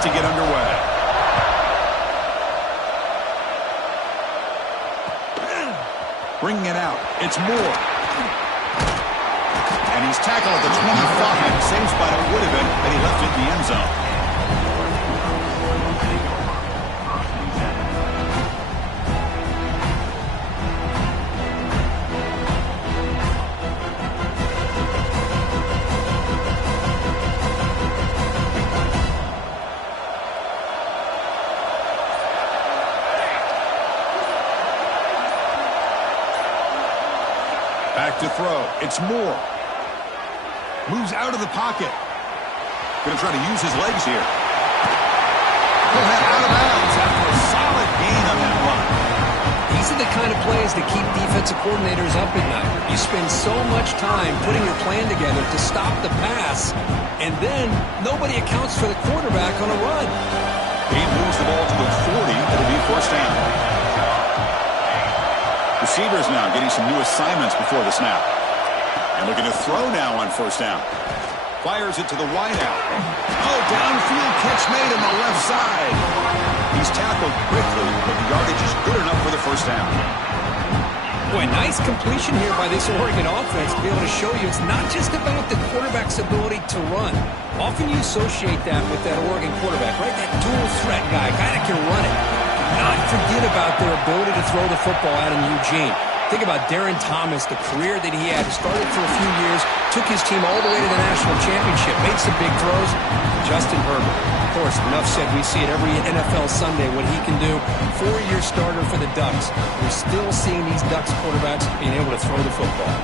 about to get underway. Bringing it out. It's Moore. And he's tackled at the 25. Same spot it would have been had he left it in the end zone. Back to throw. It's Moore. Moves out of the pocket. Going to try to use his legs here. He'll head out of bounds after a solid gain on that run. These are the kind of plays that keep defensive coordinators up at night. You spend so much time putting your plan together to stop the pass, and then nobody accounts for the quarterback on a run. He moves the ball to the 40. It'll be first down. Receivers now getting some new assignments before the snap. And looking to throw now on first down. Fires it to the wideout. Oh, downfield catch made on the left side. He's tackled quickly, but the yardage is good enough for the first down. Boy, nice completion here by this Oregon offense to be able to show you it's not just about the quarterback's ability to run. Often you associate that with that Oregon quarterback, right? That dual threat guy that can run it. Not forget about their ability to throw the football out in Eugene. Think about Darren Thomas, the career that he had. He started for a few years, took his team all the way to the national championship, made some big throws. Justin Herbert. Of course, enough said, we see it every NFL Sunday what he can do. 4-year starter for the Ducks. We're still seeing these Ducks quarterbacks being able to throw the football.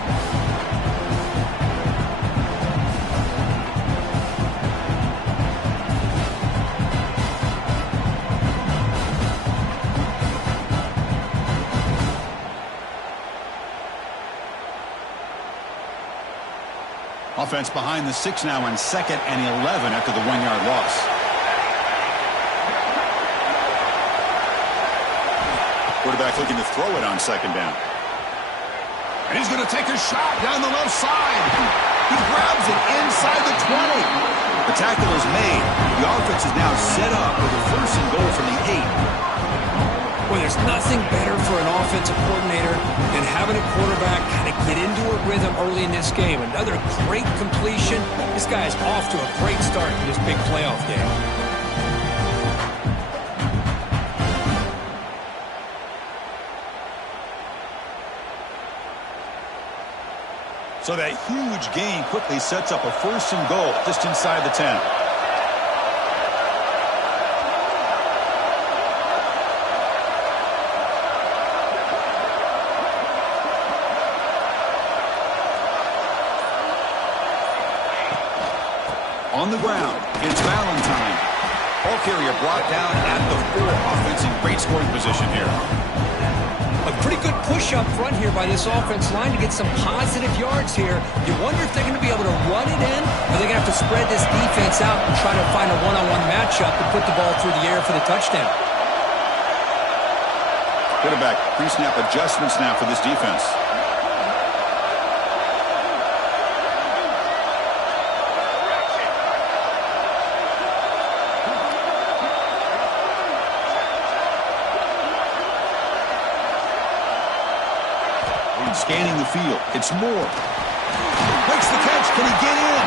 Offense behind the 6 now on 2nd and 11 after the 1-yard loss. Quarterback looking to throw it on 2nd down. And he's going to take a shot down the left side. He grabs it inside the 20. The tackle is made. The offense is now set up with a 1st and goal from the 8. Well, there's nothing better for an offensive coordinator than having a quarterback kind of get into a rhythm early in this game. Another great completion. This guy is off to a great start in this big playoff game. So that huge gain quickly sets up a 1st and goal just inside the 10. On the ground, it's Valentine. Ball carrier brought down at the 4. Offense in great scoring position here. A pretty good push up front here by this offense line to get some positive yards here. You wonder if they're going to be able to run it in, or they're going to have to spread this defense out and try to find a one-on-one matchup to put the ball through the air for the touchdown. Quarterback pre-snap adjustments now for this defense. Scanning the field. It's Moore. Makes the catch. Can he get in?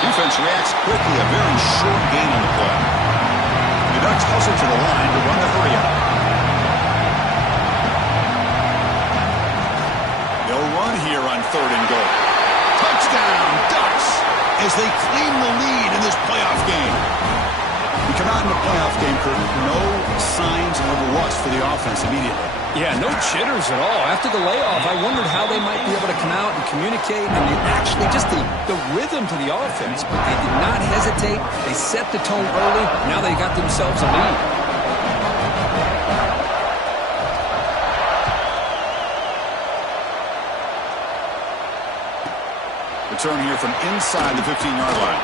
Defense reacts quickly. A very short gain on the play. The Ducks hustle to the line to run the hurry up. They'll run here on 3rd and goal. Touchdown, Ducks, as they claim the lead in this playoff game. We come out in the playoff game, Kurt. No signs of rust for the offense immediately. Yeah, no jitters at all. After the layoff, I wondered how they might be able to come out and communicate. I mean, actually, just the rhythm to the offense. But they did not hesitate. They set the tone early. Now they got themselves a lead. Return here from inside the 15-yard line.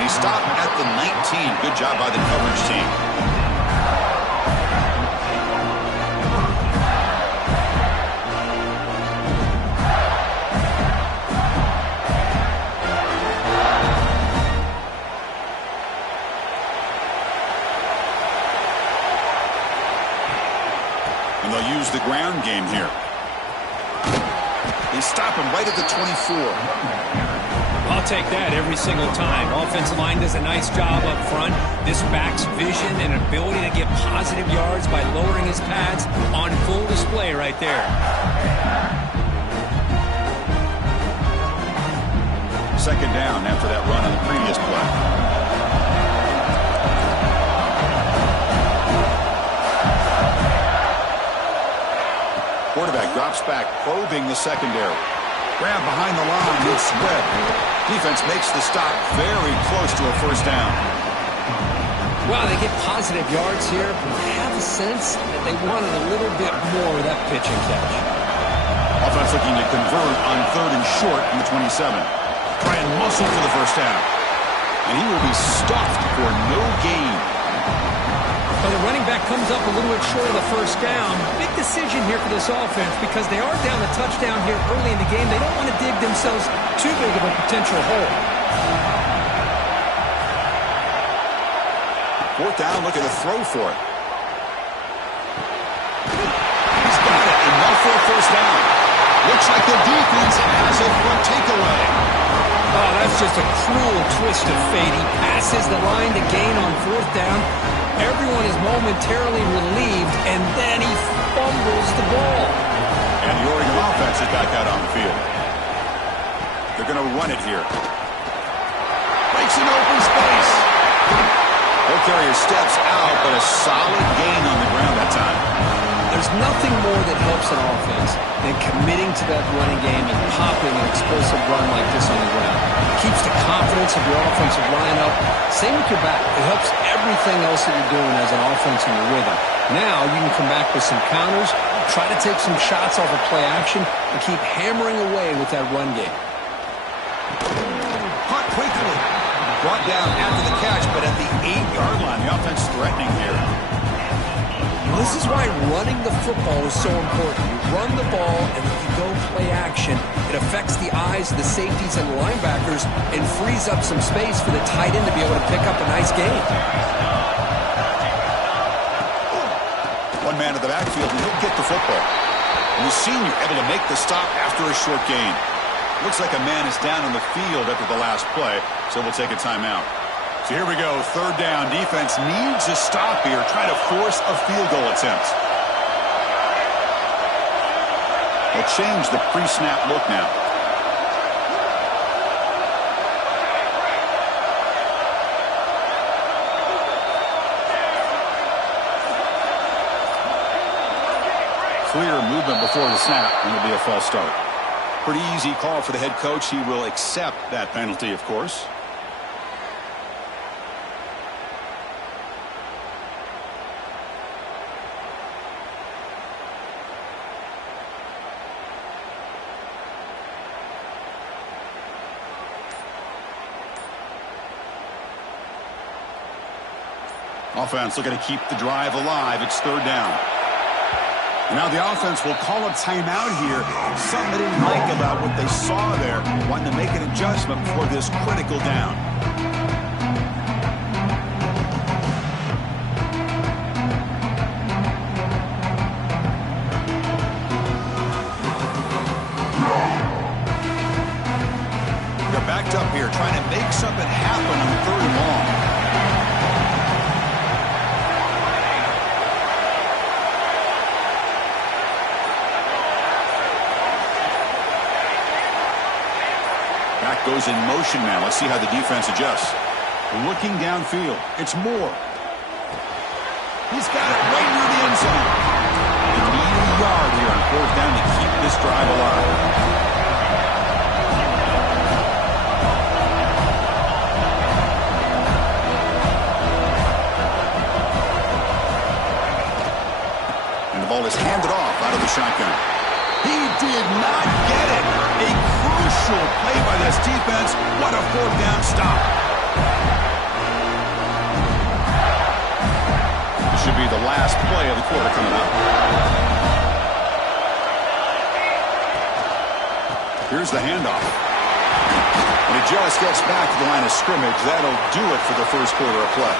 And he stopped at the 19. Good job by the coverage team. use the ground game here. They stop him right at the 24. I'll take that every single time. Offensive line does a nice job up front. This back's vision and ability to get positive yards by lowering his pads on full display right there. Second down after that run on the previous play. Quarterback drops back, probing the secondary. Grab behind the line, it's Webb. Defense makes the stop very close to a first down. Wow, they get positive yards here, but I have a sense that they wanted a little bit more of that pitch and catch. Offense looking to convert on 3rd and short from the 27. Try and muscle for the first down. And he will be stuffed for no gain. Well, the running back comes up a little bit short of the first down. Big decision here for this offense because they are down a touchdown here early in the game. They don't want to dig themselves too big of a potential hole. 4th down, looking to throw for it. He's got it, enough for a first down. Looks like the defense has it for a takeaway. Oh, that's just a cruel twist of fate. He passes the line to gain on 4th down. Everyone is momentarily relieved, and then he fumbles the ball. And the Oregon offense is back out on the field. They're going to run it here. Breaks an open space. Ball carrier steps out, but a solid gain on the ground that time. There's nothing more that helps an offense than committing to that running game and popping an explosive run like this on the ground. It keeps the confidence of your offensive line up. Same with your back. It helps everything else that you're doing as an offense in your rhythm. Now you can come back with some counters, try to take some shots off of play action, and keep hammering away with that run game. Caught quickly. Brought down after the catch, but at the 8-yard line, the offense threatening here. This is why running the football is so important. You run the ball, and if you go play action, it affects the eyes of the safeties and the linebackers and frees up some space for the tight end to be able to pick up a nice gain. One man in the backfield, and he'll get the football. And the senior able to make the stop after a short gain. Looks like a man is down on the field after the last play, so we'll take a timeout. So here we go, 3rd down. Defense needs a stop here, trying to force a field goal attempt. They'll change the pre-snap look now. Clear movement before the snap, and it'll be a false start. Pretty easy call for the head coach. He will accept that penalty, of course. Offense looking to keep the drive alive. It's 3rd down. Now the offense will call a timeout here. Something they didn't like about what they saw there. Wanting to make an adjustment before this critical down. They're backed up here trying to make something happen on 3rd and long. Goes in motion now. Let's see how the defense adjusts. Looking downfield. It's Moore. He's got it right near the end zone. They need a yard here on 4th down to keep this drive alive. And the ball is handed off out of the shotgun. He did not get it. A crucial play by this defense. What a 4th down stop. This should be the last play of the quarter coming up. Here's the handoff. And it just gets back to the line of scrimmage. That'll do it for the first quarter of play.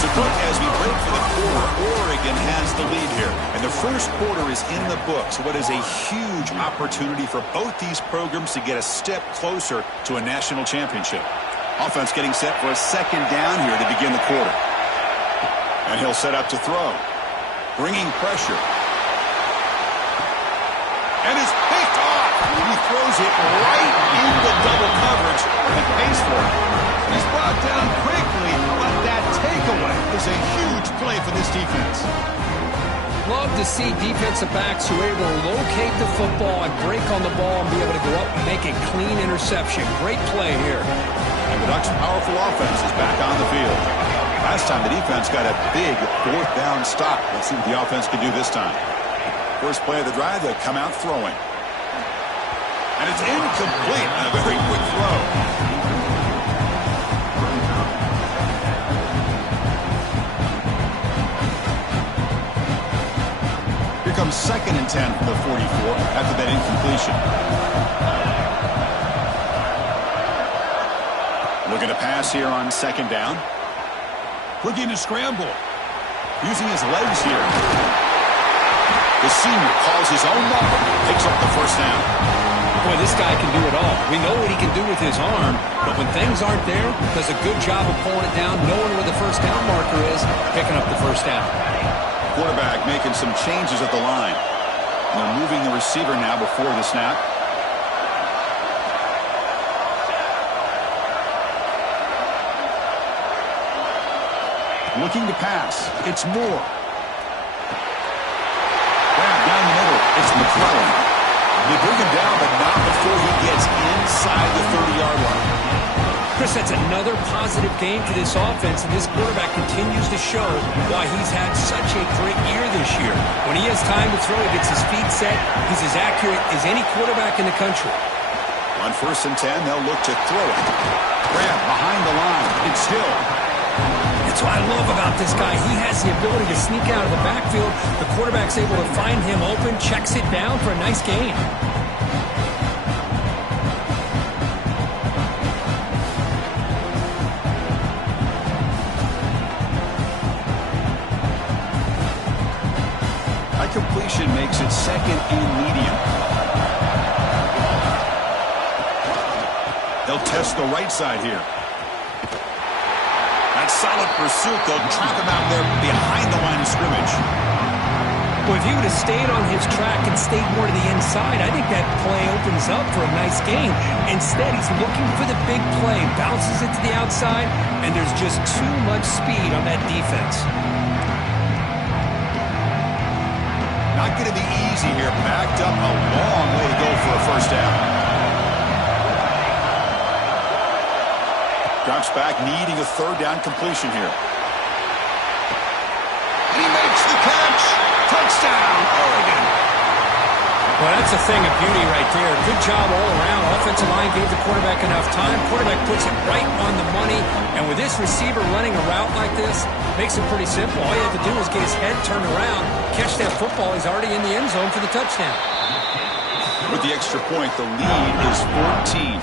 So, Cook, as we break for the quarter, Oregon has the lead here. And the first quarter is in the books. What is a huge opportunity for both these programs to get a step closer to a national championship. Offense getting set for a second down here to begin the quarter. And he'll set up to throw. Bringing pressure. And it's picked off. He throws it right into double coverage and pays for it. He's brought down quickly, but that takeaway is a huge play for this defense. Love to see defensive backs who are able to locate the football and break on the ball and be able to go up and make a clean interception. Great play here. And the Ducks' powerful offense is back on the field. Last time the defense got a big fourth down stop. Let's see what the offense can do this time. First play of the drive, they'll come out throwing. And it's incomplete on a very quick throw. Here comes 2nd and 10 from the 44 after that incompletion. Looking to pass here on 2nd down. Looking to scramble. Using his legs here. The senior calls his own number. Picks up the first down. Boy, this guy can do it all. We know what he can do with his arm, but when things aren't there, does a good job of pulling it down, knowing where the first down marker is, picking up the first down. Quarterback making some changes at the line. And they're moving the receiver now before the snap. Looking to pass. It's Moore. Grab down the middle. It's McClellan. They bring him down, but not before he gets inside the 30-yard line. Chris, that's another positive game for this offense, and this quarterback continues to show why he's had such a great year this year. When he has time to throw, he gets his feet set. He's as accurate as any quarterback in the country. On 1st and 10, they'll look to throw it. Grab behind the line. It's Hill. That's what I love about this guy. He has the ability to sneak out of the backfield. The quarterback's able to find him open, checks it down for a nice gain. High completion makes it 2nd and medium. They'll test the right side here. Solid pursuit. They'll trap him out there behind the line of scrimmage. Well, if he would have stayed on his track and stayed more to the inside, I think that play opens up for a nice gain. Instead, he's looking for the big play, bounces it to the outside, and there's just too much speed on that defense. Not going to be easy here. Backed up a long way to go for a first down. Drops back, needing a 3rd down completion here. And he makes the catch. Touchdown, Oregon. Well, that's a thing of beauty right there. Good job all around. Offensive line gave the quarterback enough time. Quarterback puts it right on the money. And with this receiver running a route like this, makes it pretty simple. All you have to do is get his head turned around, catch that football. He's already in the end zone for the touchdown. With the extra point, the lead is 14.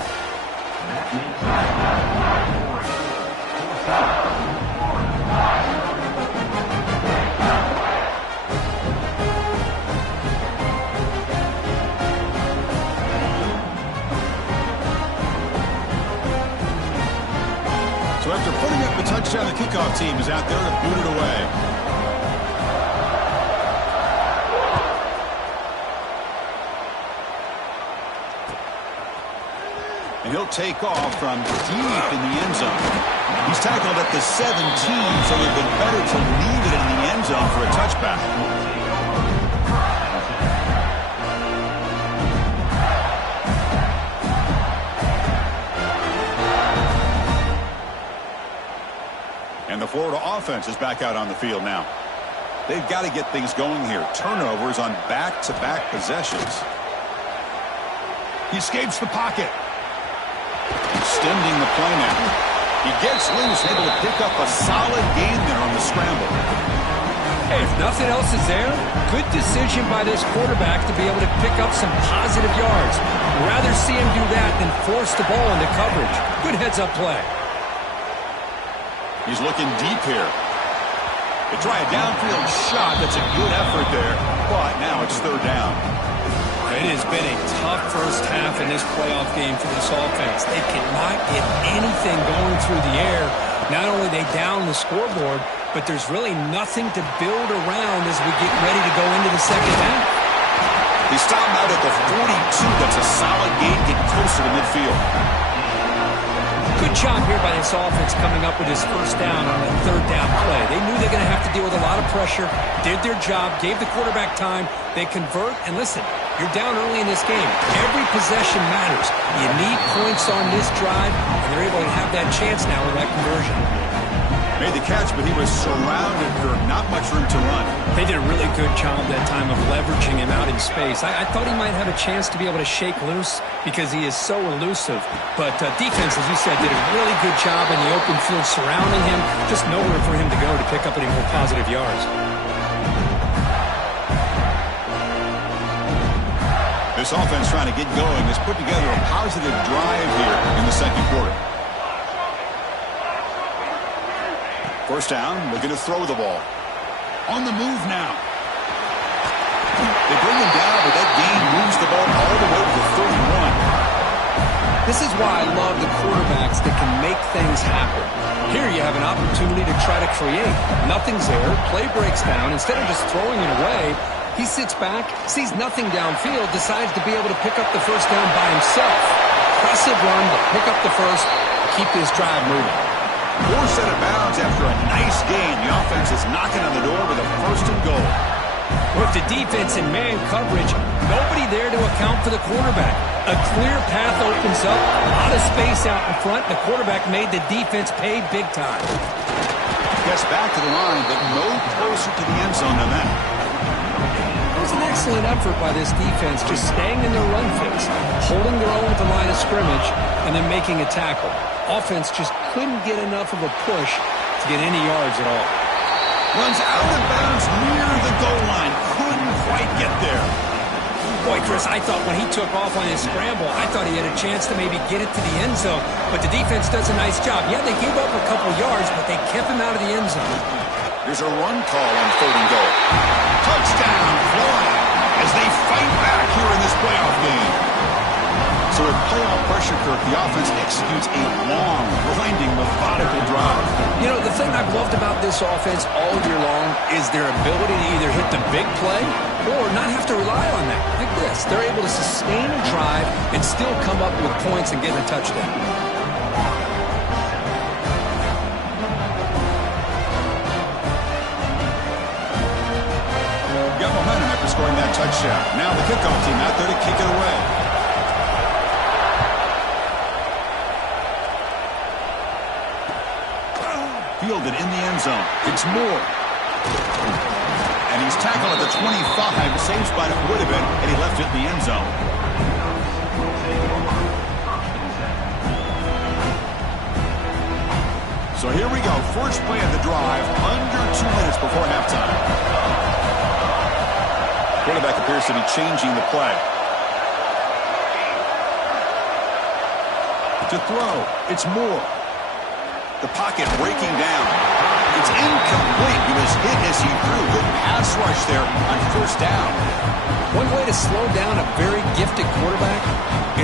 So after putting up the touchdown, the kickoff team is out there to boot it away. And he'll take off from deep in the end zone. He's tackled at the 17, so it would have been better to leave it in the end zone for a touchback. And the Florida offense is back out on the field now. They've got to get things going here. Turnovers on back-to-back possessions. He escapes the pocket. Extending the play now. He gets loose, able to pick up a solid gain there on the scramble. Hey, if nothing else is there, good decision by this quarterback to be able to pick up some positive yards. Rather see him do that than force the ball into coverage. Good heads-up play. He's looking deep here. They try a downfield shot. That's a good effort there, but now it's third down. It has been a tough first half in this playoff game for this offense. They cannot get anything going through the air. Not only they down the scoreboard, but there's really nothing to build around as we get ready to go into the second half. They stop him out at the 42. That's a solid gain, getting closer to midfield. Good job here by this offense coming up with his first down on that third down play. They knew they're going to have to deal with a lot of pressure, did their job, gave the quarterback time. They convert, and listen, you're down early in this game. Every possession matters. You need points on this drive, and they're able to have that chance now with that conversion. Made the catch, but he was surrounded for not much room to run. They did a really good job that time of leveraging him out in space. I thought he might have a chance to be able to shake loose because he is so elusive. But defense, as you said, did a really good job in the open field surrounding him. Just nowhere for him to go to pick up any more positive yards. This offense trying to get going has put together a positive drive here in the second quarter. First down, looking to throw the ball. On the move now. They bring him down, but that gain moves the ball all the way to the 31. This is why I love the quarterbacks that can make things happen. Here you have an opportunity to try to create. Nothing's there. Play breaks down. Instead of just throwing it away, he sits back, sees nothing downfield, decides to be able to pick up the first down by himself. Impressive run to pick up the first, keep this drive moving. Forced out of bounds after a nice gain. The offense is knocking on the door with a first and goal. With the defense in man coverage, nobody there to account for the quarterback. A clear path opens up, a lot of space out in front. The quarterback made the defense pay big time. Gets back to the line, but no closer to the end zone than that. It was an excellent effort by this defense, just staying in their run fix, holding their own at the line of scrimmage, and then making a tackle. Offense just couldn't get enough of a push to get any yards at all. Runs out of bounds near the goal line. Couldn't quite get there. Boy, Chris, I thought when he took off on his scramble, I thought he had a chance to maybe get it to the end zone. But the defense does a nice job. Yeah, they gave up a couple yards, but they kept him out of the end zone. Here's a run call on third and goal. Touchdown, Florida, as they fight back here in this playoff game. So with playoff pressure, Kirk, the offense executes a long, winding, methodical drive. You know, the thing I've loved about this offense all year long is their ability to either hit the big play or not have to rely on that. Like this, they're able to sustain a drive and still come up with points and get a touchdown. Got momentum after scoring that touchdown. Now the kickoff team out there to kick it away. Fielded in the end zone. It's Moore. And he's tackled at the 25. Same spot it would have been, and he left it in the end zone. So here we go. First play of the drive, under 2 minutes before halftime. Quarterback appears to be changing the play. To throw, it's Moore. The pocket breaking down. It's incomplete. He was hit as he threw. Good pass rush there on first down. One way to slow down a very gifted quarterback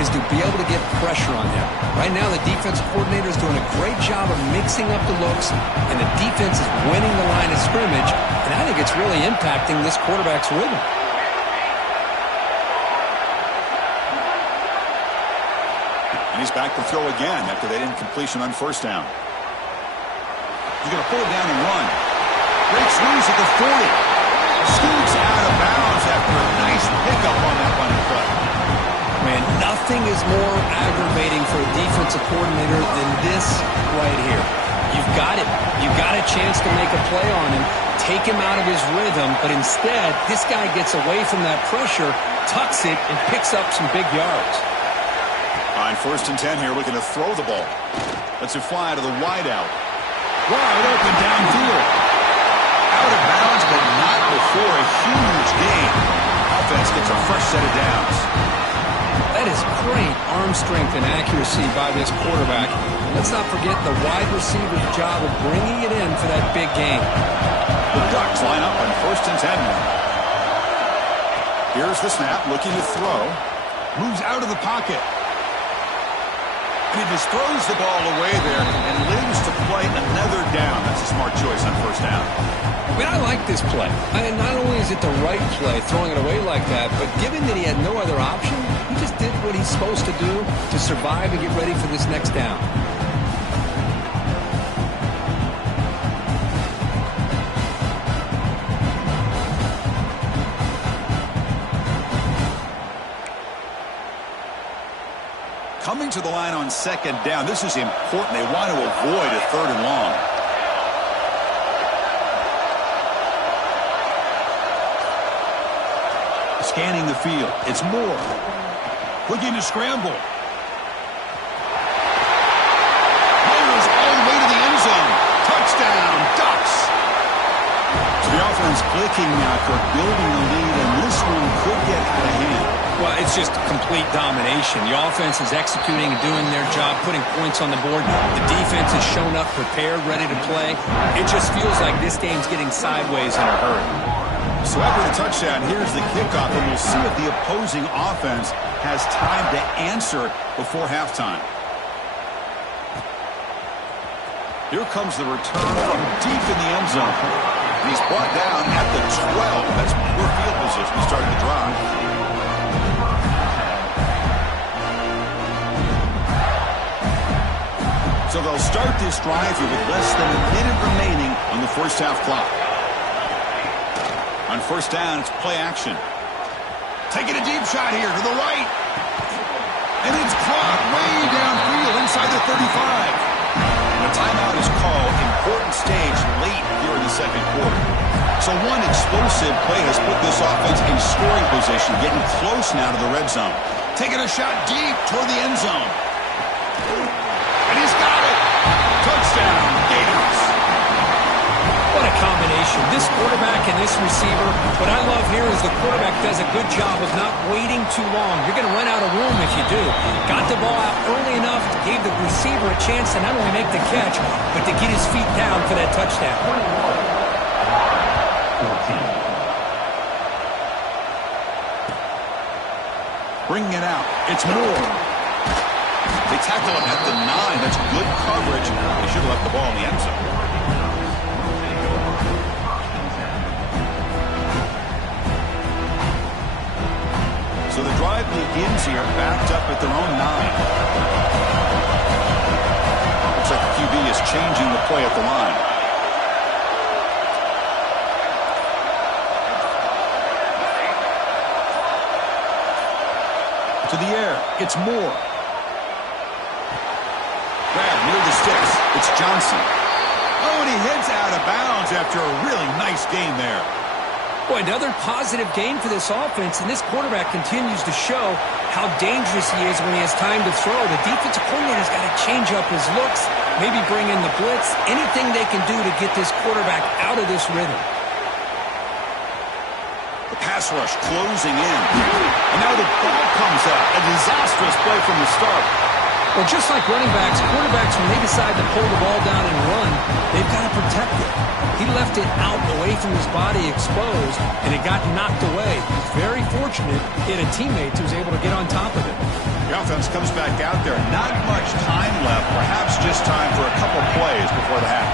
is to be able to get pressure on him. Right now, the defense coordinator is doing a great job of mixing up the looks, and the defense is winning the line of scrimmage, and I think it's really impacting this quarterback's rhythm. And he's back to throw again after that incompletion on first down. He's going to pull it down and run. Breaks loose at the 40. Scoots out of bounds after a nice pickup on that running play. Man, nothing is more aggravating for a defensive coordinator than this right here. You've got it. You've got a chance to make a play on him, take him out of his rhythm, but instead, this guy gets away from that pressure, tucks it, and picks up some big yards. On first and 10 here, looking to throw the ball. Lets it fly to the wideout. Wide open downfield. Out of bounds, but not before a huge gain. Offense gets a fresh set of downs. That is great arm strength and accuracy by this quarterback. Let's not forget the wide receiver's job of bringing it in for that big gain. The Ducks line up on 1st and 10 now. Here's the snap, looking to throw. Moves out of the pocket. And he just throws the ball away there and lives to play another down. That's a smart choice on 1st down. I mean, I like this play. Not only is it the right play, throwing it away like that, but given that he had no other option, he just did what he's supposed to do to survive and get ready for this next down. Coming to the line on 2nd down. This is important. They want to avoid a 3rd and long. Scanning the field. It's Moore. Looking to scramble. Moore's all the way to the end zone. Touchdown, Ducks. So the offense clicking now for building a lead, and this one could get out of hand. Well, it's just complete domination. The offense is executing and doing their job, putting points on the board. The defense has shown up prepared, ready to play. It just feels like this game's getting sideways in a hurry. So after the touchdown, here's the kickoff, and we'll see if the opposing offense has time to answer before halftime. Here comes the return from deep in the end zone. And he's brought down at the 12. That's poor field position to start the drive. So they'll start this drive here with less than a minute remaining on the 1st half clock. On 1st down, it's play action. Taking a deep shot here to the right. And it's caught way downfield inside the 35. A timeout is called. Important stage late here in the 2nd quarter. So one explosive play has put this offense in scoring position, getting close now to the red zone. Taking a shot deep toward the end zone. And he's got it. Touchdown, Gators. What a combination. This quarterback and this receiver. What I love here is the quarterback does a good job of not waiting too long. You're going to run out of room if you do. Got the ball out early enough, gave the receiver a chance to not only make the catch, but to get his feet down for that touchdown. Bringing it out. It's Moore. They tackle him at the 9. That's good coverage. They should have left the ball in the end zone. So the drive begins here, backed up at their own 9. Looks like the QB is changing the play at the line. To the air. It's Moore. Grab near the sticks. It's Johnson. Oh, and he heads out of bounds after a really nice game there. Boy, another positive game for this offense, and this quarterback continues to show how dangerous he is when he has time to throw. The defensive coordinator's got to change up his looks, maybe bring in the blitz, anything they can do to get this quarterback out of this rhythm. The pass rush closing in. And now the ball comes out. A disastrous play from the start. Well, just like running backs, quarterbacks, when they decide to pull the ball down and run, they've got to protect it. He left it out away from his body exposed, and it got knocked away. He's very fortunate he had a teammate who was able to get on top of it. The offense comes back out there. Not much time left. Perhaps just time for a couple plays before the half.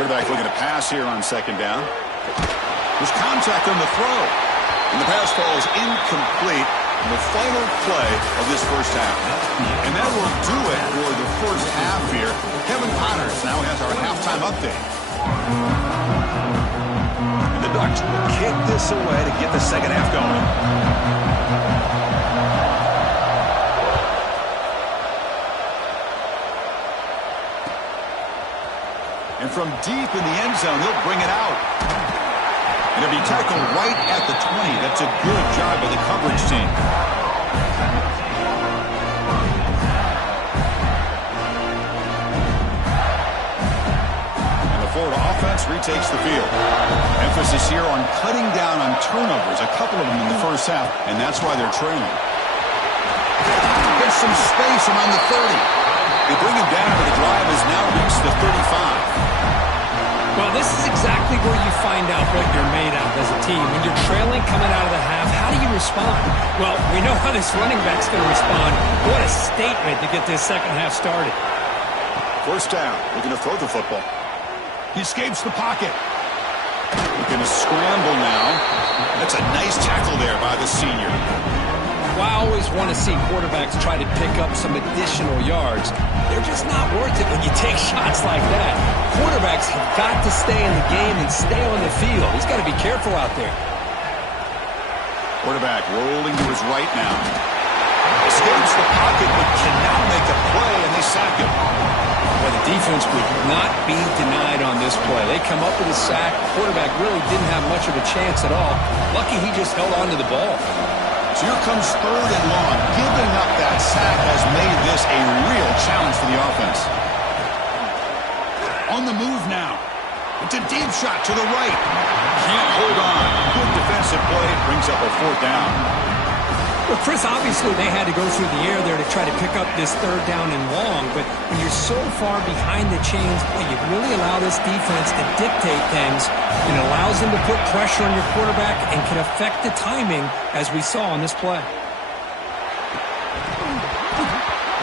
Quarterback looking to pass here on 2nd down. There's contact on the throw. And the pass falls incomplete. The final play of this 1st half. And that will do it for the 1st half here. Kevin Connors now has our halftime update. And the Ducks will kick this away to get the 2nd half going. And from deep in the end zone, they'll bring it out. And it'll be tackled right at the 20. That's a good job by the coverage team. And the Florida offense retakes the field. Emphasis here on cutting down on turnovers, a couple of them in the 1st half, and that's why they're trailing. Gets some space around the 30. They bring him down, but the drive has now reached the 35. Well, this is exactly where you find out what you're made of as a team. When you're trailing coming out of the half, how do you respond? Well, we know how this running back's going to respond. What a statement to get this second half started. First down, looking to throw the football. He escapes the pocket. Looking to scramble now. That's a nice tackle there by the senior. Well, I always want to see quarterbacks try to pick up some additional yards. They're just not worth it when you take shots like that. Quarterbacks have got to stay in the game and stay on the field. He's got to be careful out there. Quarterback rolling to his right now. Escapes the pocket but cannot make a play, and they sack him. Well, the defense would not be denied on this play. They come up with a sack. Quarterback really didn't have much of a chance at all. Lucky he just held on to the ball. So here comes third and long. Giving up that sack has made this a real challenge for the offense. On the move now. It's a deep shot to the right. Can't hold on. Good defensive play. Brings up a fourth down. Well, Chris, obviously they had to go through the air there to try to pick up this third down and long, but when you're so far behind the chains, boy, you really allow this defense to dictate things. It allows them to put pressure on your quarterback and can affect the timing, as we saw on this play.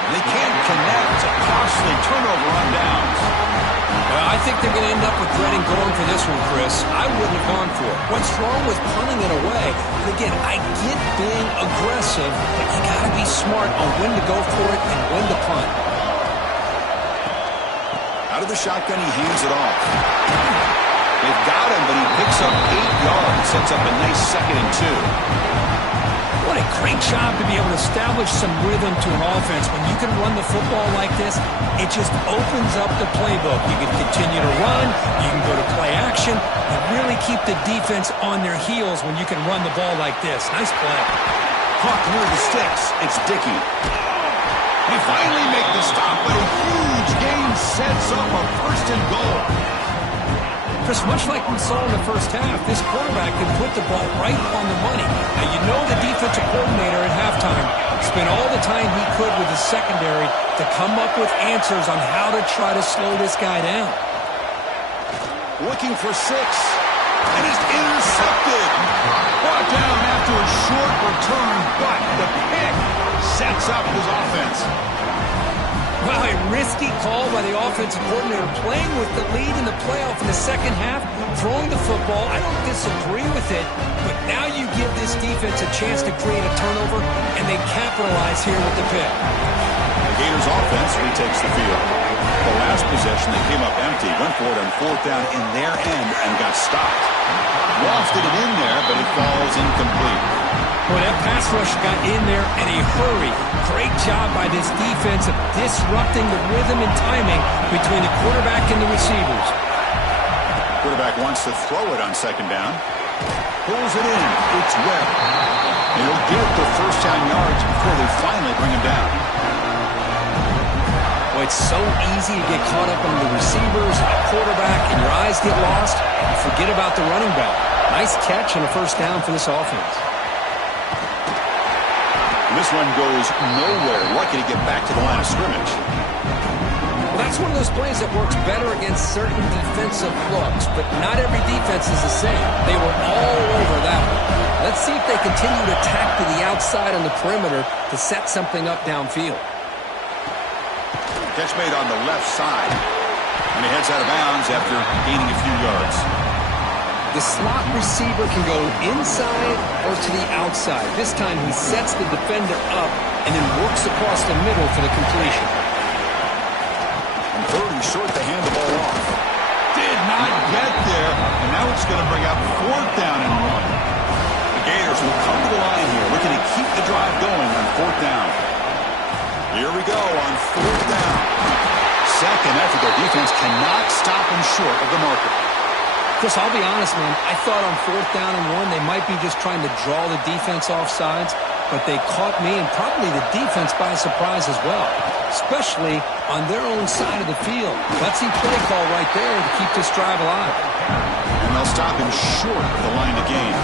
They can't connect. It's a costly turnover on downs. Well, I think they're going to end up regretting going for this one, Chris. I wouldn't have gone for it. What's wrong with punting it away? And again, I get being aggressive, but you got to be smart on when to go for it and when to punt. Out of the shotgun, he hands it off. They've got him, but he picks up 8 yards. Sets up a nice 2nd and 2. What a great job to be able to establish some rhythm to an offense. When you can run the football like this, it just opens up the playbook. You can continue to run, you can go to play action, and really keep the defense on their heels when you can run the ball like this. Nice play. Caught near the sticks. It's Dickey. They finally make the stop, but a huge gain sets up a 1st and goal. Chris, much like we saw in the first half, this quarterback can put the ball right on the money. Now, you know the defensive coordinator at halftime spent all the time he could with the secondary to come up with answers on how to try to slow this guy down. Looking for 6, and is intercepted. Brought down after a short return, but the pick sets up his offense. Well, a risky call by the offensive coordinator, playing with the lead in the playoff in the second half, throwing the football. I don't disagree with it, but now you give this defense a chance to create a turnover, and they capitalize here with the pick. The Gators offense retakes the field. The last possession, they came up empty, went for it on 4th down in their end and got stopped. Lofted it in there, but it falls incomplete. Well, that pass rush got in there in a hurry. Great job by this defense of disrupting the rhythm and timing between the quarterback and the receivers. Quarterback wants to throw it on 2nd down. Pulls it in. It's Webb. And he'll get the 1st down yards before they finally bring him down. Well, it's so easy to get caught up on the receivers, the quarterback, and your eyes get lost. You forget about the running back. Nice catch and a 1st down for this offense. This one goes nowhere. Lucky to get back to the line of scrimmage. Well, that's one of those plays that works better against certain defensive looks, but not every defense is the same. They were all over that one. Let's see if they continue to tack to the outside on the perimeter to set something up downfield. Catch made on the left side. And he heads out of bounds after gaining a few yards. The slot receiver can go inside or to the outside. This time he sets the defender up and then works across the middle for the completion. And 3rd and short to hand the ball off. Did not get there, and now it's going to bring up 4th down and 1. The Gators will come to the line here, looking to keep the drive going on 4th down. Here we go on 4th down. Second effort, their defense cannot stop them short of the marker. Chris, I'll be honest, man. I thought on 4th down and 1, they might be just trying to draw the defense off sides, but they caught me and probably the defense by surprise as well, especially on their own side of the field. Gutsy play call right there to keep this drive alive. And they'll stop him short of the line to gain.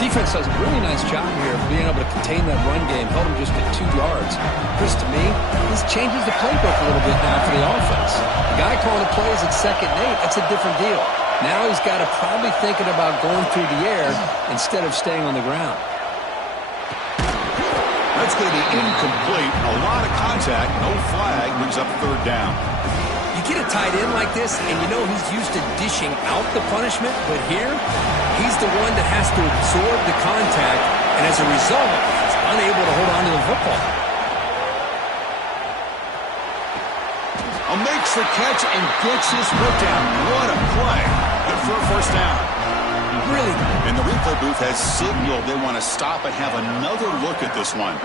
Defense does a really nice job here of being able to contain that run game, held him just at 2 yards. Chris, to me, this changes the playbook a little bit now for the offense. The guy calling the plays at 2nd and 8, that's a different deal. Now he's got to probably thinking about going through the air instead of staying on the ground. That's going to be incomplete. A lot of contact, no flag, brings up 3rd down. You get a tight end like this, and you know he's used to dishing out the punishment, but here, he's the one that has to absorb the contact, and as a result, he's unable to hold on to the football. Makes the catch and gets his foot down. What a play. Good for a 1st down. Really? And the replay booth has signaled they want to stop and have another look at this one.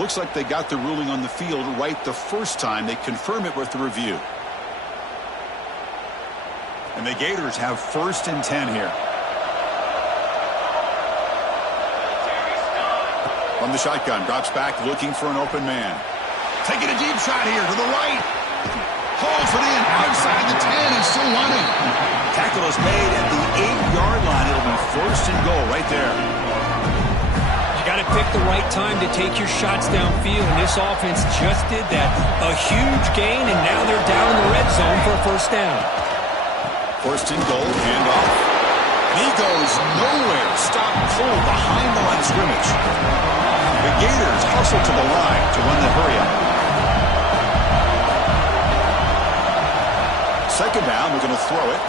Looks like they got the ruling on the field right the first time. They confirm it with the review. And the Gators have 1st and 10 here. From the shotgun, drops back looking for an open man. Taking a deep shot here to the right. Hauls it in outside the 10 and still running. Tackle is made at the 8-yard line. It'll be 1st and goal right there. You got to pick the right time to take your shots downfield, and this offense just did that. A huge gain, and now they're down in the red zone for a 1st down. 1st and goal, handoff. And he goes nowhere. Stop cold behind the line of scrimmage. The Gators hustle to the line to run the hurry-up. 2nd down, we're going to throw it.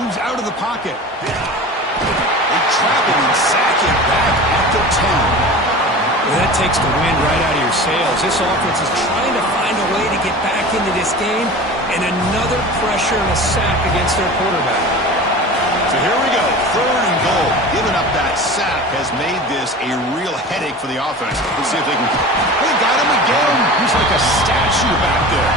Moves out of the pocket. They trap him and sack him back at the 10. Well, that takes the wind right out of your sails. This offense is trying to find a way to get back into this game, and another pressure and a sack against their quarterback. So here we go, 3rd and goal. Giving up that sack has made this a real headache for the offense. Let's see if they can... They got him again. He's like a statue back there.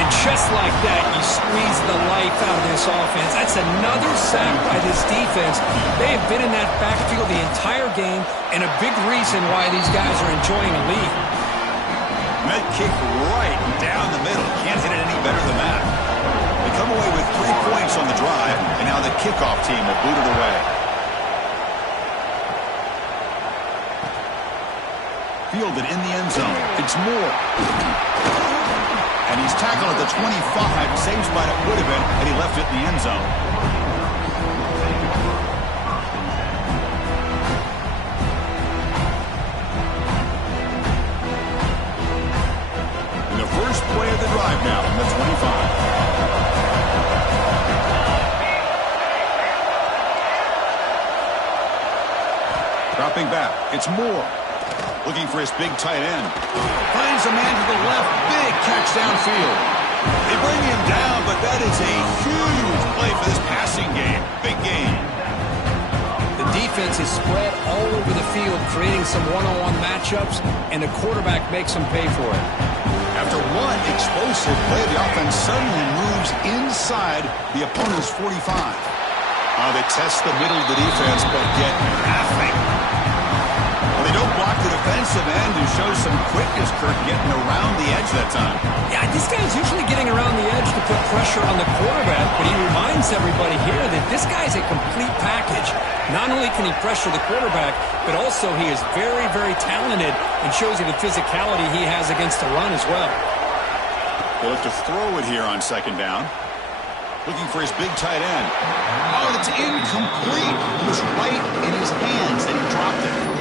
And just like that, you squeeze the life out of this offense. That's another sack by this defense. They have been in that backfield the entire game, and a big reason why these guys are enjoying a lead. Med kick right down the middle. Can't hit it any better than that. They come away with 3 points on the drive, and now the kickoff team will boot it away. Fielded in the end zone. It's Moore. And he's tackled at the 25. Same spot it would have been had he left it in the end zone. And the first play of the drive now from the 25. Dropping back. It's Moore. Looking for his big tight end. Finds a man to the left. Big catch downfield. They bring him down, but that is a huge play for this passing game. Big game. The defense is spread all over the field, creating some one-on-one matchups, and the quarterback makes them pay for it. After one explosive play, the offense suddenly moves inside the opponent's 45. They test the middle of the defense, but get nothing. They don't block the defensive end, who shows some quickness, Kirk, getting around the edge that time. Yeah, this guy's usually getting around the edge to put pressure on the quarterback, but he reminds everybody here that this guy's a complete package. Not only can he pressure the quarterback, but also he is very, very talented and shows you the physicality he has against the run as well. They look to throw it here on 2nd down. Looking for his big tight end. Oh, it's incomplete. It was right in his hands, and he dropped it.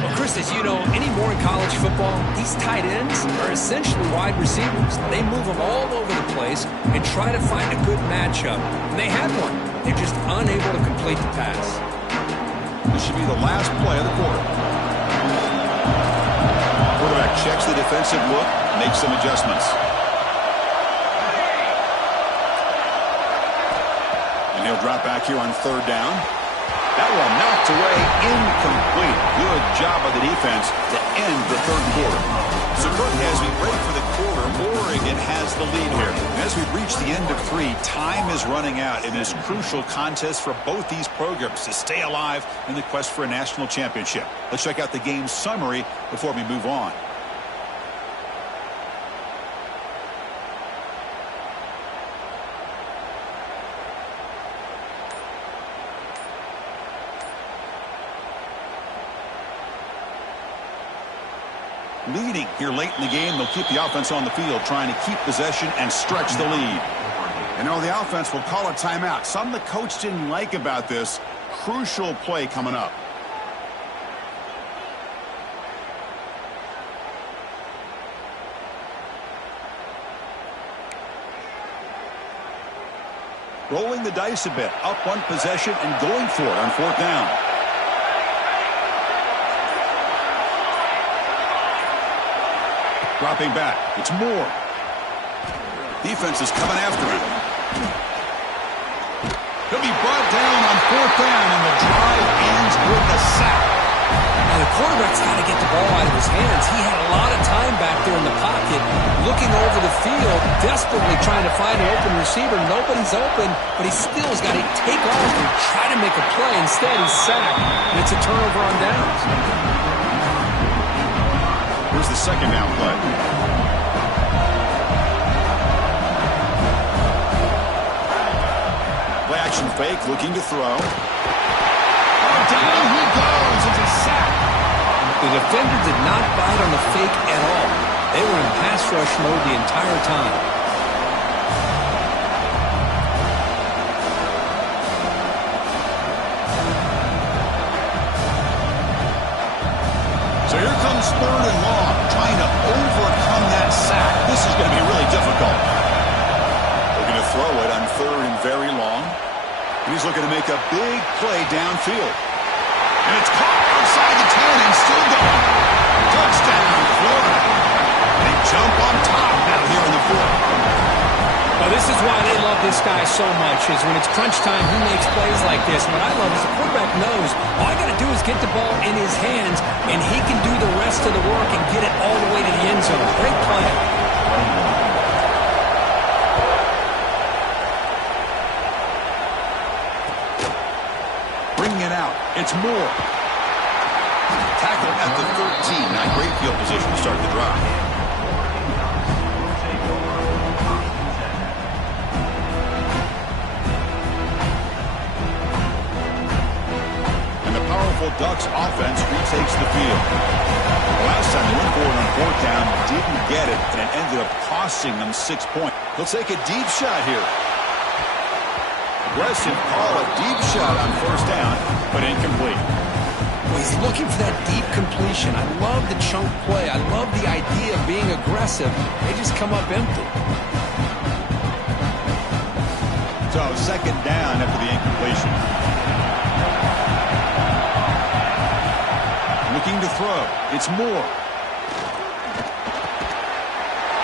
Well, Chris, as you know, anymore in college football, these tight ends are essentially wide receivers. They move them all over the place and try to find a good matchup. And they had one. They're just unable to complete the pass. This should be the last play of the quarter. Quarterback checks the defensive look, makes some adjustments. And he'll drop back here on 3rd down. That one knocked away, incomplete. Good job by the defense to end the 3rd quarter. So, Kirk, as we break for the quarter, Oregon has the lead here. And as we reach the end of 3, time is running out in this crucial contest for both these programs to stay alive in the quest for a national championship. Let's check out the game summary before we move on. Leading here late in the game, they'll keep the offense on the field, trying to keep possession and stretch the lead. And now the offense will call a timeout. Something the coach didn't like about this. Crucial play coming up. Rolling the dice a bit, up one possession and going for it on 4th down. Dropping back, it's Moore. Defense is coming after him. He'll be brought down on 4th down, and the drive ends with a sack. Now the quarterback's got to get the ball out of his hands. He had a lot of time back there in the pocket, looking over the field, desperately trying to find an open receiver. Nobody's open, but he still has got to take off and try to make a play. Instead, he's sacked, and it's a turnover on downs. Here's the 2nd down play. Play action fake, looking to throw. Down he goes. It's a sack. The defender did not bite on the fake at all. They were in pass rush mode the entire time. So here comes 3rd and long, trying to overcome that sack. This is going to be really difficult. Looking to throw it on 3rd and very long. And he's looking to make a big play downfield. And it's caught outside the 10 and still going. Touchdown, Florida. They jump on top now here in the 4th. Well, this is why they love this guy so much, is when it's crunch time, he makes plays like this. And what I love is the quarterback knows all I got to do is get the ball in his hands, and he can do the rest of the work and get it all the way to the end zone. Great play. It's Moore. Tackle at the 13. Not great field position to start the drive. And the powerful Ducks offense retakes the field. Last time they went for it on 4th down, didn't get it, and it ended up costing them 6 points. They'll take a deep shot here. Aggressive call, a deep shot on 1st down, but incomplete. Well, he's looking for that deep completion. I love the chunk play. I love the idea of being aggressive. They just come up empty. So 2nd down after the incompletion. Looking to throw. It's Moore.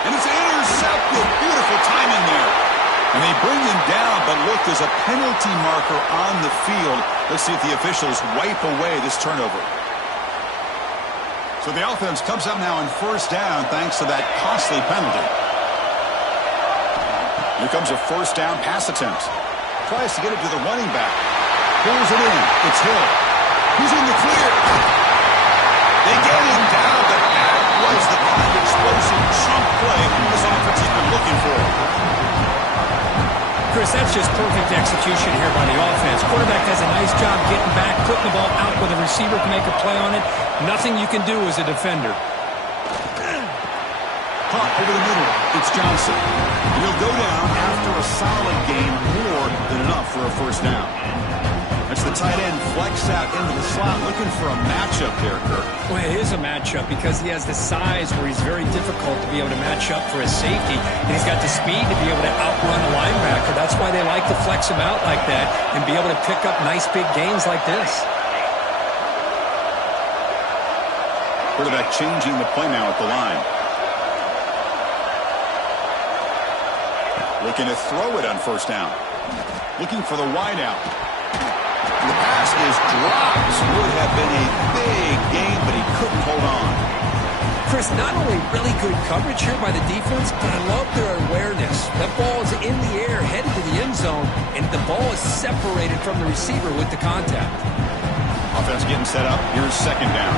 And it's intercepted. Beautiful timing there. And they bring him down, but look, there's a penalty marker on the field. Let's see if the officials wipe away this turnover. So the offense comes up now on 1st down thanks to that costly penalty. Here comes a 1st down pass attempt. Tries to get it to the running back. Pulls it in. It's Hill. He's in the clear. They get him down, but that was the kind of explosive chunk play this offense has been looking for. Chris, that's just perfect execution here by the offense. Quarterback does a nice job getting back, putting the ball out where the receiver can make a play on it. Nothing you can do as a defender. Caught over the middle. It's Johnson. And he'll go down after a solid game, more than enough for a 1st down. That's the tight end flexed out into the slot, looking for a matchup there, Kirk. Well, it is a matchup because he has the size where he's very difficult to be able to match up for his safety. And he's got the speed to be able to outrun a linebacker. That's why they like to flex him out like that and be able to pick up nice big gains like this. Quarterback changing the play now at the line. Looking to throw it on 1st down. Looking for the wide out. The pass is dropped. Would have been a big game, but he couldn't hold on. Chris, not only really good coverage here by the defense, but I love their awareness. That ball is in the air, headed to the end zone, and the ball is separated from the receiver with the contact. Offense getting set up. Here's 2nd down.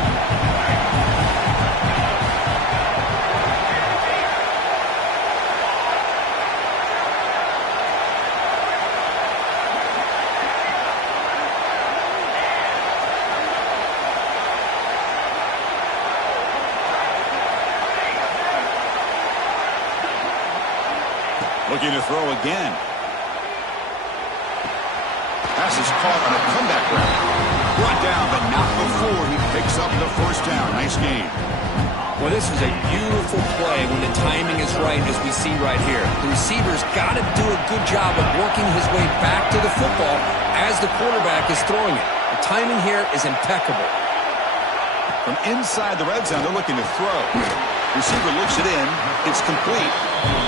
Looking to throw again. Pass is caught on a comeback route. Brought down, but not before he picks up the first down. Nice game. Well, this is a beautiful play when the timing is right, as we see right here. The receiver's got to do a good job of working his way back to the football as the quarterback is throwing it. The timing here is impeccable. From inside the red zone, they're looking to throw. Receiver looks it in. It's complete.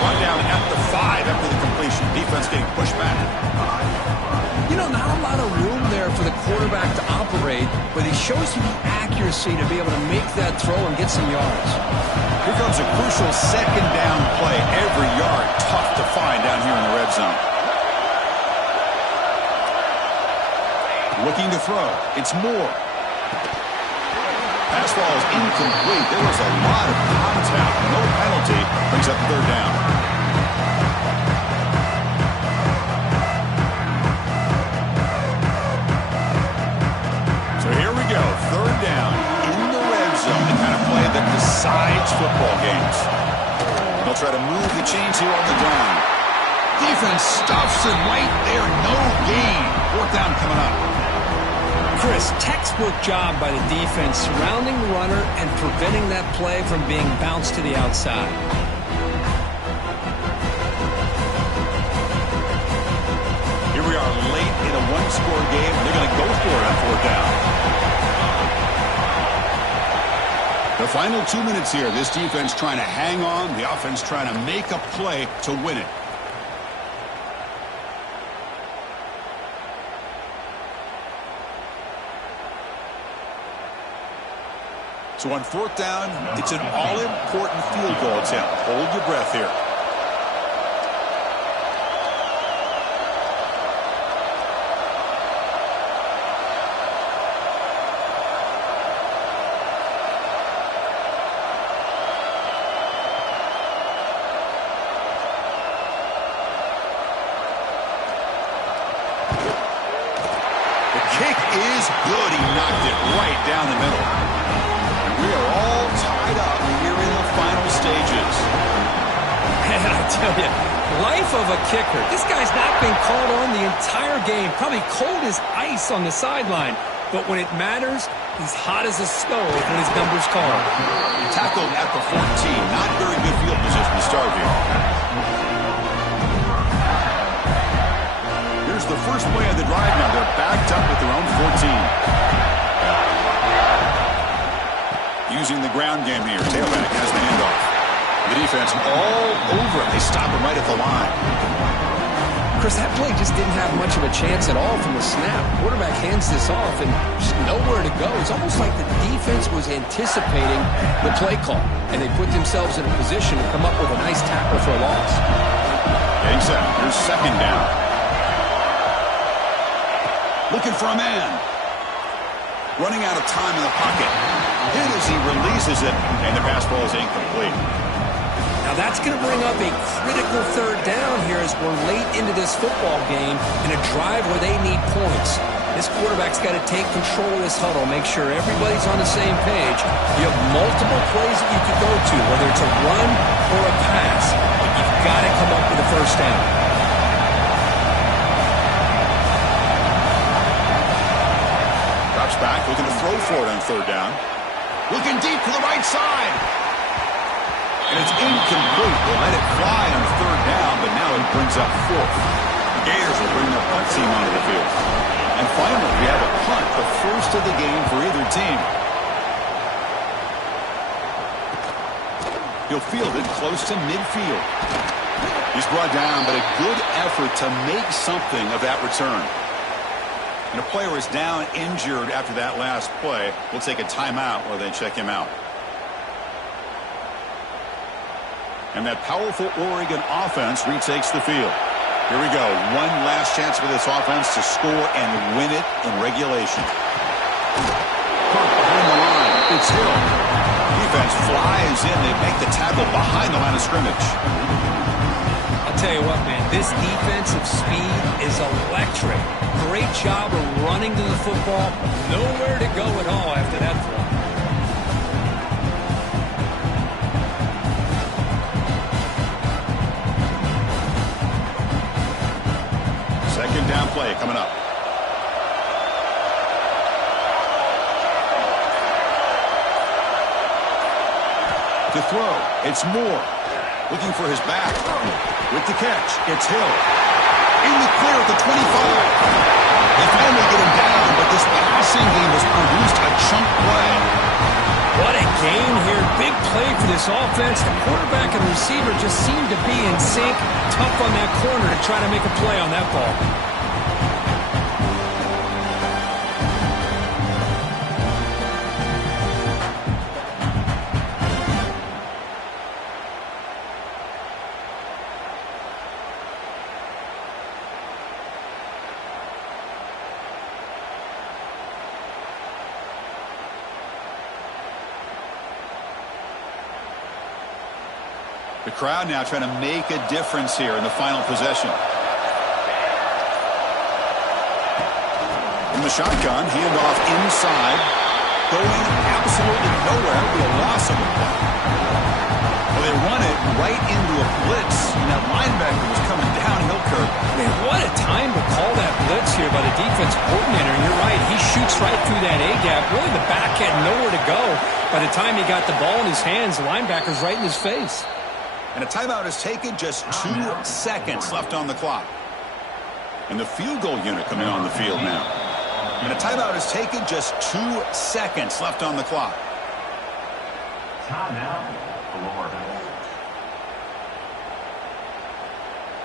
Brought down at the 5 after the completion. Defense getting pushed back. You know, not a lot of room there for the quarterback to operate, but he shows you the accuracy to be able to make that throw and get some yards. Here comes a crucial second down play. Every yard tough to find down here in the red zone. Looking to throw. It's Moore. Pass ball is incomplete. There was a lot of contact. No penalty. Brings up third down. So here we go. Third down in the red zone. The kind of play that decides football games. They'll try to move the chains here on the down. Defense stuffs it right there. No gain. Fourth down coming up. Chris, textbook job by the defense surrounding the runner and preventing that play from being bounced to the outside. Here we are late in a one-score game. They're going to go for it on fourth down. The final 2 minutes here. This defense trying to hang on. The offense trying to make a play to win it. So on fourth down, it's an all-important field goal attempt. Hold your breath here. The kick is good. He knocked it right down the middle. We are all tied up here in the final stages. Man, I tell you, life of a kicker. This guy's not been called on the entire game. Probably cold as ice on the sideline. But when it matters, he's hot as a stove when his number's called. Tackled at the 14. Not very good field position to start here. Here's the first play of the drive now. They're backed up with their own 14. Using the ground game here. Tailback has the handoff. The defense all over him. They stop him right at the line. Chris, that play just didn't have much of a chance at all from the snap. Quarterback hands this off and just nowhere to go. It's almost like the defense was anticipating the play call, and they put themselves in a position to come up with a nice tackle for a loss. Getting set. Here's second down. Looking for a man. Running out of time in the pocket. Hit as he releases it, and the pass ball is incomplete. Now that's going to bring up a critical third down here as we're late into this football game in a drive where they need points. This quarterback's got to take control of this huddle, make sure everybody's on the same page. You have multiple plays that you could go to, whether it's a run or a pass, but you've got to come up with a first down. Drops back, looking to throw for it on third down. Looking deep to the right side. And it's incomplete. They let it fly on third down, but now it brings up fourth. The Gators will bring their punt team onto the field. And finally, we have a punt, the first of the game for either team. He'll field it close to midfield. He's brought down, but a good effort to make something of that return. And a player is down injured after that last play. We'll take a timeout while they check him out. And that powerful Oregon offense retakes the field. Here we go. One last chance for this offense to score and win it in regulation. Punt behind the line. It's Hill. Defense flies in. They make the tackle behind the line of scrimmage. I'll tell you what, man, this defensive speed is electric. Great job of running to the football. Nowhere to go at all after that throw. play coming up. To throw, it's Moore. Looking for his back. With the catch, it's Hill. In the clear at the 25. They finally get him down, but this passing game has produced a chunk play. What a game here. Big play for this offense. The quarterback and receiver just seem to be in sync. Tough on that corner to try to make a play on that ball. The crowd now trying to make a difference here in the final possession. In the shotgun, handoff inside. Going absolutely nowhere. It'll be a loss of the play. Well, they run it right into a blitz, and that linebacker was coming downhill curve. Man, what a time to call that blitz here by the defense coordinator. And you're right, he shoots right through that A-gap. Really, the back had nowhere to go. By the time he got the ball in his hands, the linebacker's right in his face. And a timeout is taken, just 2 seconds left on the clock. And the field goal unit coming on the field now. And a timeout is taken, just 2 seconds left on the clock.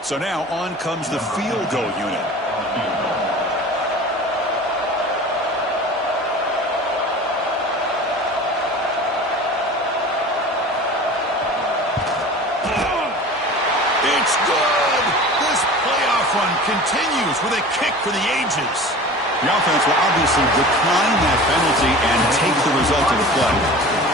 So now on comes the field goal unit. It's good. This playoff run continues with a kick for the ages. The offense will obviously decline that penalty and take the result of the play.